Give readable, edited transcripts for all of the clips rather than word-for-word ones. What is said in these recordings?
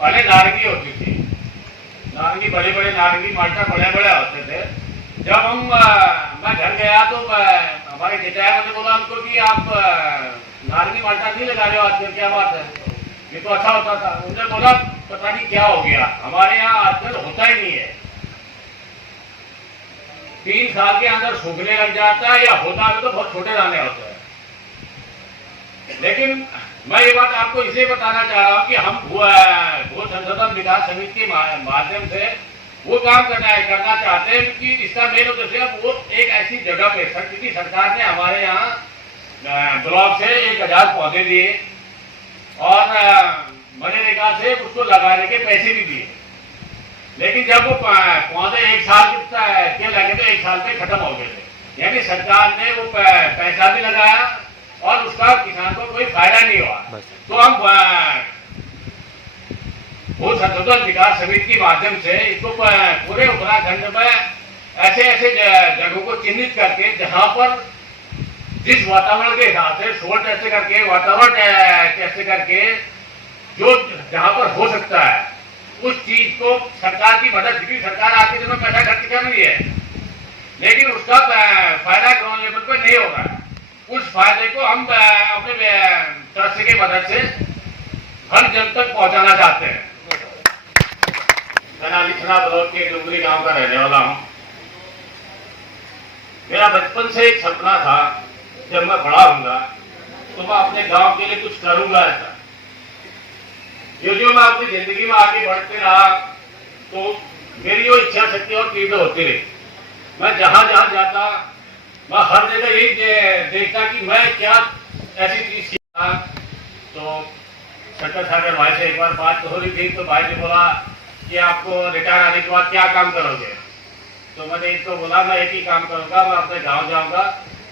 पहले नारंगी होती थी, नारंगी बड़े बड़े नारंगी माल्टा बड़े बड़े होते थे। जब मैं घर गया तो हमारे जिताया ने बोला उनको कि आप नारंगी माल्टा नहीं लगा रहे हो आजकल, क्या बात है, ये तो अच्छा होता था। उन्होंने बोला पता नहीं क्या हो गया, हमारे यहाँ आजकल होता ही नहीं है, 3 साल के अंदर सूखने लग जाता है, या होता है तो बहुत छोटे दाने होते हैं। लेकिन मैं ये बात आपको इसलिए बताना चाह रहा हूँ कि हम भू संशोधन विकास समिति के माध्यम से वो काम करना चाहते हैं कि इसका मेन उद्देश्य वो एक ऐसी जगह पे, क्योंकि सरकार ने हमारे यहाँ ब्लॉक से 1000 पौधे दिए और मनरेगा से उसको लगाने के पैसे भी दिए, लेकिन जब वो पौधे 1 साल के लगे तो 1 साल पे खत्म हो गए थे। यानी सरकार ने वो पैसा भी लगाया और उसका किसान को कोई फायदा नहीं हुआ। तो हम भू संशोधन विकास समिति के माध्यम से इसको पूरे उत्तराखंड में ऐसे ऐसे जगहों को चिन्हित करके जहां पर जिस वातावरण के हिसाब से सोच ऐसे करके वातावरण कैसे करके जो जहां पर हो सकता है उस चीज को सरकार की मदद, क्योंकि सरकार आज के दिन में पैसा खर्च कर रही है, लेकिन उसका फायदा ग्राउंड लेवल पर नहीं हो रहा है। उस फायदे को हम अपने ट्रस्ट की मदद से हर जन तक पहुंचाना चाहते हैं। मैं लिखना ब्लॉक के डुंगरी गांव का रहने वाला हूं। मेरा बचपन से एक सपना था, जब मैं बड़ा होऊंगा तो मैं अपने गांव के लिए कुछ करूंगा ऐसा। जो मैं अपनी जिंदगी में आगे बढ़ते रहा तो मेरी वो इच्छा शक्ति और तीव्र होती रही। मैं जहां जहां जाता मैं हर जगह यही देखता कि मैं क्या ऐसी चीज सीखा। तो शंकर सागर भाई से एक बार बात हो रही थी तो भाई ने बोला कि आपको रिटायर आने के बाद क्या काम करोगे। तो मैंने इसको बोला मैं एक ही काम करूंगा, मैं अपने गांव जाऊंगा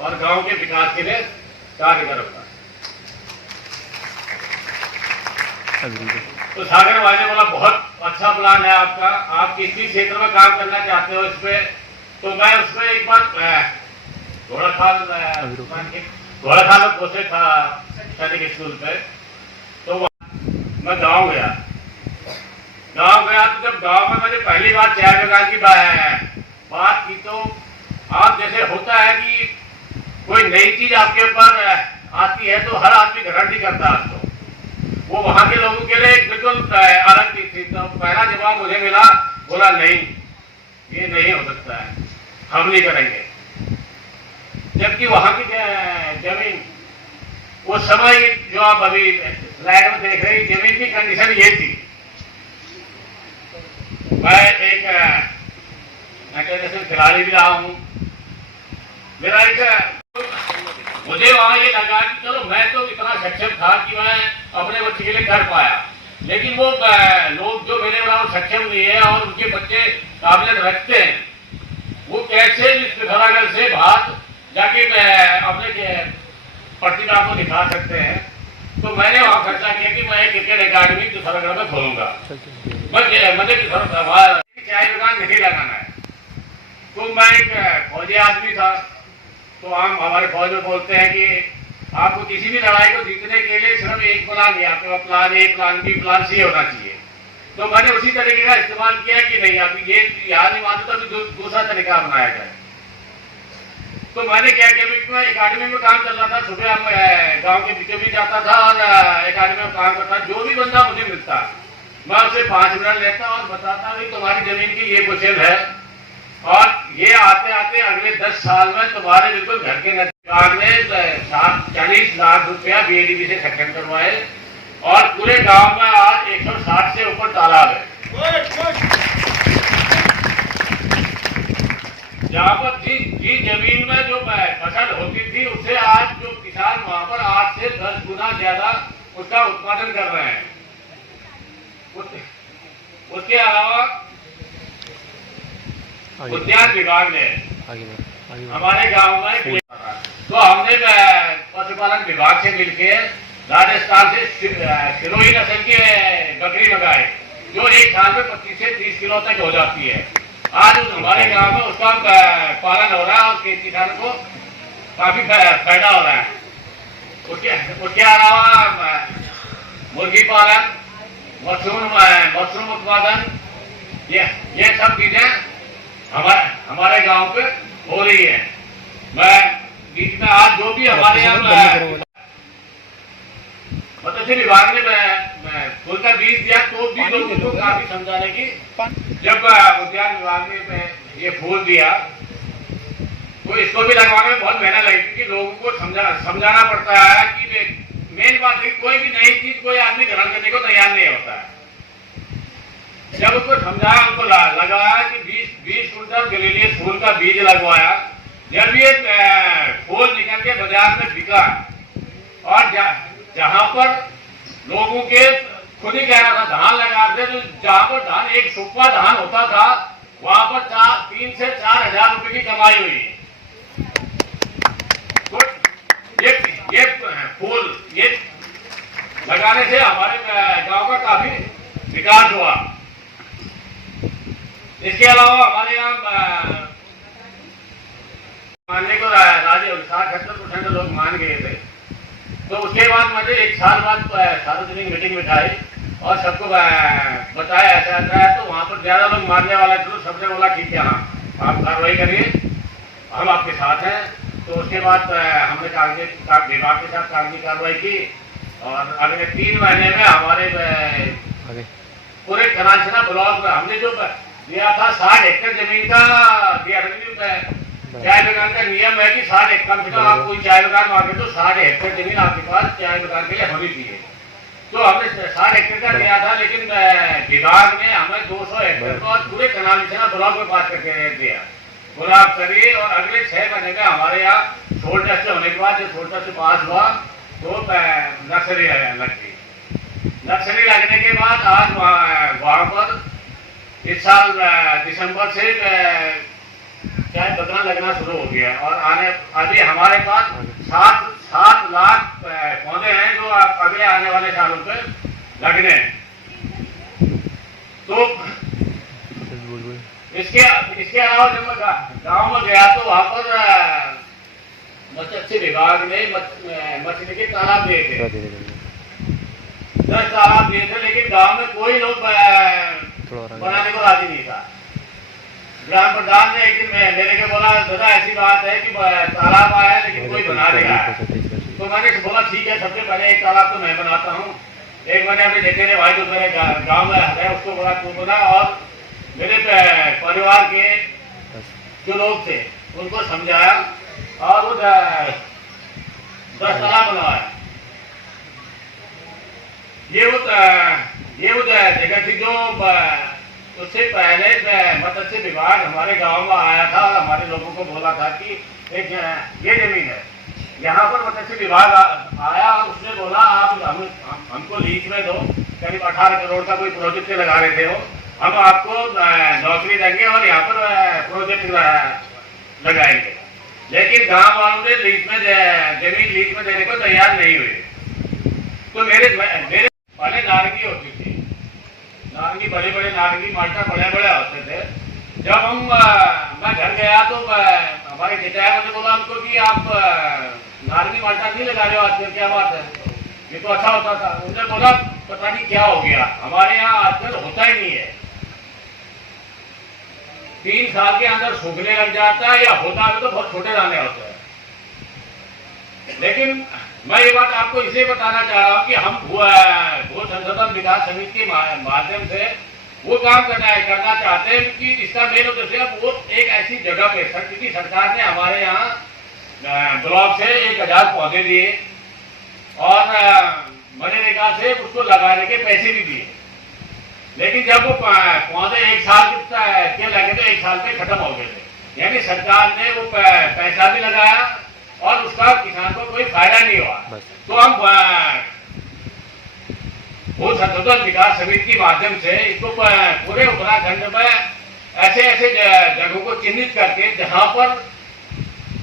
और गांव के विकास के लिए कार्य करूंगा। तो सागर भाई ने बोला बहुत अच्छा प्लान है आपका, आप किस क्षेत्र में काम करना चाहते हो इस पे। तो मैं उसमें एक बार घोड़ाखाल कोसे था सैनिक स्कूल पे, तो मैं गांव गया। तो जब गांव में मैंने पहली बार चाय बगान की बात की तो आप जैसे होता है कि कोई नई चीज आपके ऊपर आती है तो हर आदमी ग्रहण नहीं करता आपको, वो वहां के लोगों के लिए बिल्कुल अलग चीज थी। तो पहला जवाब मुझे मिला, बोला नहीं ये नहीं हो सकता है, हम नहीं करेंगे। जबकि वहां की जमीन उस समय जो आप अभी स्लाइड में देख रहे हैं जमीन की कंडीशन ये थी। मैं एक इंटरनेशनल खिलाड़ी भी रहा हूं। मेरा मुझे वहां ये लगा कि चलो मैं तो इतना सक्षम था कि मैं अपने बच्चे के लिए कर पाया, लेकिन वो लोग जो मेरे बराबर सक्षम नहीं है और उनके बच्चे काबिलियत रखते हैं, वो कैसे इस पिथौरागढ़ से बाहर जाके अपने प्रतिभा को दिखा सकते हैं। तो मैंने वहां फैसला किया कि मैं एक क्रिकेट अकादमी पिथौरागढ़ में खोलूंगा। मुझे चाय दुकान नहीं लगाना है। तो मैं एक फौजी आदमी था, तो हम हमारे फौज में बोलते हैं कि आपको किसी भी लड़ाई को जीतने के लिए सिर्फ एक प्लान नहीं, आपके plan A, plan B, plan C होना चाहिए। तो मैंने उसी तरीके का इस्तेमाल किया कि नहीं आप ये याद नहीं मानते तो दूसरा तरीका अपनाया जाए। तो मैंने क्या किया, मैं एकेडमी में काम कर रहा था, सुबह हम गांव के बीचों बीच जाता था और एकेडमी में काम करता। जो भी बंदा मुझे मिलता मैं उससे 5 मिनट लेता और बताता भाई तुम्हारी जमीन की ये क्वेश्चन है और ये आते आते अगले 10 साल में तुम्हारे बिल्कुल घर के नजदीक ने 40 लाख रुपया बीएडीबी से सक्षम करवाए और पूरे गांव में आज 160 से ऊपर तालाब है। जहाँ पर जिस जमीन में जो फसल होती थी उससे आज जो किसान वहां पर 8 से 10 गुना ज्यादा उसका उत्पादन कर रहे हैं। उसके अलावा उद्यान विभाग ने हमारे गांव में तो हमने पशुपालन विभाग से मिलकर राजस्थान से सिरोही नस्ल की बकरी लगाए जो एक साल में 25 से 30 किलो तक हो जाती है। आज हमारे गांव में उसका पालन हो रहा है और किसानों को काफी फायदा हो रहा है। उसके अलावा मुर्गी पालन, मशरूम उत्पादन, ये सब चीजें हमारे गांव पे हो रही है। मैं बीच में आज जो भी हमारे यहाँ मत्स्य विभाग ने फूल का बीज दिया तो भी लोगों को काफी समझाने की, जब उद्यान विभाग ने ये फूल दिया तो इसको भी लगवाने में बहुत मेहनत लगी, क्योंकि लोगों को समझाना पड़ता है कि मेन बात है कोई भी नई चीज कोई आदमी ग्रहण करने को तैयार नहीं होता है। जब उसको समझाया, उनको लगाया कि 20 कुंटल गलेलियस फूल का बीज लगवाया। जब ये फूल निकल के बाजार में बिका और जहां पर लोगों के खुद ही कह रहा था धान लगा थे, तो जहां पर धान एक सुपा धान होता था वहां पर 3 से 4 हजार रुपए की कमाई हुई। तो ये फूल ये लगाने से हमारे गांव का काफी विकास हुआ। इसके अलावा हमारे यहाँ मानने को राजे 60-70% लोग मान गए थे। तो उसके बाद मुझे 1 साल बाद सार्वजनिक मीटिंग बिठाई और सबको बताया ऐसा ऐसा है। तो वहां पर ज्यादा लोग मानने वाले थे, तो सबने बोला ठीक है, हाँ आप कार्रवाई करिए, हम आपके साथ हैं। तो उसके बाद हमने विभाग के साथ कागजी कार्रवाई की और अगले 3 महीने में हमारे पूरे कनालछना ब्लॉक में हमने जो दिया था 60 हेक्टेयर जमीन का दिया था। चाय बगान का नियम है कि 60 हेक्टेयर कम से कम आप कोई चाय बगान मांगे तो 60 हेक्टेयर जमीन आपके पास चाय बगान के लिए होनी चाहिए। तो हमने 60 हेक्टेयर का लिया था, लेकिन विभाग ने हमें 200 हेक्टेयर को पूरे कनालछना ब्लॉक में पास करके दिया। बोला आप करिए। और अगले 6 महीने में हमारे यहाँ सोल टेस्ट होने के बाद, जब सोल टेस्ट पास हुआ तो नर्सरी लग गई। नर्सरी लगने के बाद आज वहां पर इस साल दिसंबर से चाय बगान लगना शुरू हो गया और अभी हमारे पास 7 लाख पौधे हैं जो अगले आने वाले सालों पे लगने हैं। तो इसके अलावा जब मैं गाँव में गया तो वहां पर मत्स्य विभाग ने मछली के तालाब दिए थे, 10 तालाब दिए थे, लेकिन गांव में कोई लोग बनाने को राजी नहीं था। ग्राम प्रधान ने एक दिन मेरे को बोला, दादा ऐसी बात है कि तालाब आया है लेकिन कोई बना देगा। तो मैंने बोला ठीक है, सबसे पहले एक तालाब तो मैं बनाता हूँ। एक मैंने अपने जेठे भाई जो मेरे गाँव में है उसको बोला तू बना, और मेरे परिवार के जो लोग थे उनको समझाया और वो 10 तालाब बनवाया। ये वो जगह थी जो उससे पहले मत्स्य विभाग हमारे गांव में आया था और हमारे लोगों को बोला था कि एक ये जमीन है, यहाँ पर मत्स्य विभाग आया और उसने बोला आप हमको लीज में दो, करीब 18 करोड़ का कोई प्रोजेक्ट लगा रहे थे वो, हम आपको नौकरी देंगे और यहाँ पर प्रोजेक्ट लगाएंगे। लेकिन गांव वालों ने जमीन लीज में देने को तैयार नहीं हुए। तो मेरे पहले नारंगी होती थी, नारंगी बड़े नारंगी माल्टा बड़े होते थे। जब मैं घर गया तो हमारे पिताया ने बोला हमको कि आप नारंगी माल्टा नहीं लगा रहे हो आजकल, क्या बात है, ये तो अच्छा होता था। उन्होंने बोला पता नहीं क्या हो गया, हमारे यहाँ आजकल होता ही नहीं है, 3 साल के अंदर सूखने लग जाता है, या होता है तो बहुत छोटे दाने होते हैं। लेकिन मैं ये बात आपको इसलिए बताना चाह रहा हूँ कि हम भू संशोधन विकास समिति के माध्यम से वो काम करना चाहते हैं कि इसका मेन उद्देश्य वो एक ऐसी जगह पे, क्योंकि सरकार ने हमारे यहाँ ब्लॉक से 1000 पौधे दिए और मनरेगा से उसको लगाने के पैसे भी दिए। लेकिन जब वो पौधे 1 साल के लगे तो 1 साल में खत्म हो गए थे, यानी सरकार ने वो पैसा भी लगाया और उसका किसान को कोई फायदा नहीं हुआ। तो हम भू संशोधन विकास समिति के माध्यम से इसको पूरे उत्तराखंड में ऐसे जगहों को चिन्हित करके जहां पर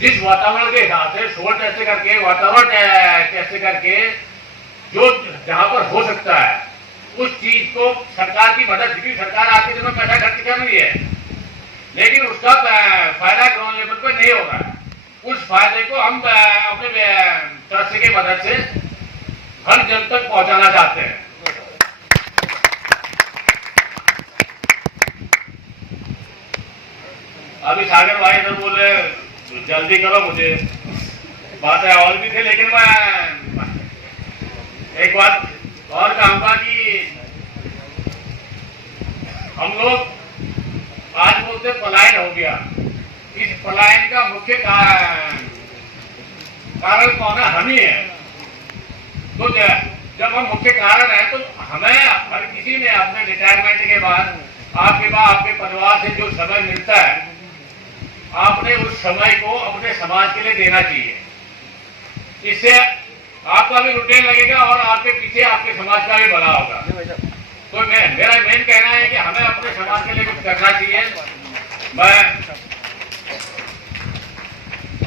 जिस वातावरण के हिसाब से सोल टेस्ट करके वातावरण टेस्ट करके जो जहां पर हो सकता है उस चीज को सरकार की मदद, क्योंकि सरकार आज के दिनों में पैसा खर्च कर रही है लेकिन उसका फायदा ग्राउंड लेवल पर नहीं हो रहा है। उस फायदे को हम अपने ट्रस्ट की मदद से हर जन तक पहुंचाना चाहते हैं। अभी सागर भाई तो बोले जल्दी करो, मुझे बातें और भी थे, लेकिन मैं एक बात और कहूंगा कि हम लोग आज बोलते पलायन हो गया। इस पलायन का मुख्य कारण कौन है? हम ही है। तो जब हम मुख्य कारण है तो हमें हर किसी ने अपने रिटायरमेंट के बाद आपके परिवार से जो समय मिलता है, आपने उस समय को अपने समाज के लिए देना चाहिए। इससे आपका भी रूटीन लगेगा और आपके पीछे आपके समाज का भी भला होगा। तो मेरा मेन कहना है कि हमें अपने समाज के लिए कुछ करना चाहिए। मैं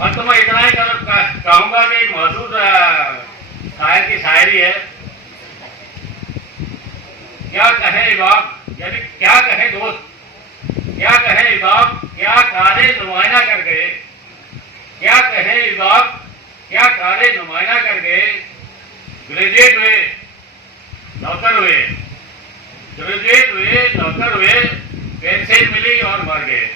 अंत में इतना ही कहूंगा कि एक मशहूर शायर की शायरी है, क्या कहे इबाब, यानी क्या कहे दोस्त, क्या कहे इबाब, क्या कारे नुमाइना कर गए, क्या कहे इबाब, क्या कारे नुमाइना कर गए, ग्रेजुएट हुए नौकर हुए, ग्रेजुएट हुए नौकर हुए, पेंशन मिली और मर गए।